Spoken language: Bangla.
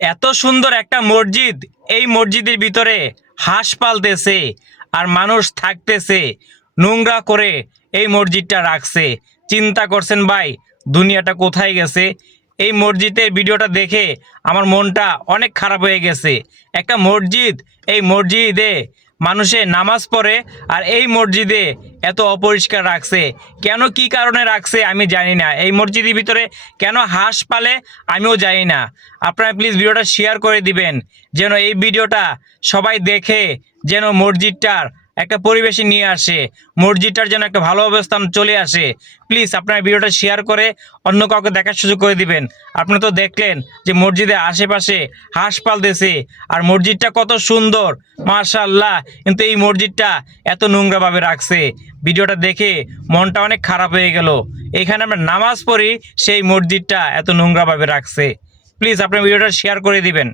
এত সুন্দর একটা মসজিদ, এই মসজিদের ভিতরে হাঁস পালতেছে আর মানুষ থাকতেছে, নোংরা করে এই মসজিদটা রাখছে। চিন্তা করছেন ভাই, দুনিয়াটা কোথায় গেছে? এই মসজিদের ভিডিওটা দেখে আমার মনটা অনেক খারাপ হয়ে গেছে। একটা মসজিদ, এই মসজিদে মানুষে নামাজ পড়ে আর এই মসজিদে এত অপরিষ্কার রাখছে। কেন, কি কারণে রাখছে আমি জানি না। এই মসজিদের ভিতরে কেন হাঁস পালে আমিও জানি না। আপনারা প্লিজ ভিডিওটা শেয়ার করে দিবেন, যেন এই ভিডিওটা সবাই দেখে যেন মসজিদটার একটা পরিবেশে নিয়ে আসে, মসজিদটার যেন একটা ভালো অবস্থান চলে আসে। প্লিজ আপনারা ভিডিওটা শেয়ার করে অন্য কাউকে দেখার সুযোগ করে দিবেন। আপনারা তো দেখলেন যে মসজিদের আশেপাশে হাঁস পালতেছে আর মসজিদটা কত সুন্দর, মাশাআল্লাহ, কিন্তু এই মসজিদটা এত নোংরাভাবে রাখছে। ভিডিওটা দেখে মনটা অনেক খারাপ হয়ে গেল। এখানে আমরা নামাজ পড়ি, সেই মসজিদটা এত নোংরাভাবে রাখছে। প্লিজ আপনার ভিডিওটা শেয়ার করে দিবেন।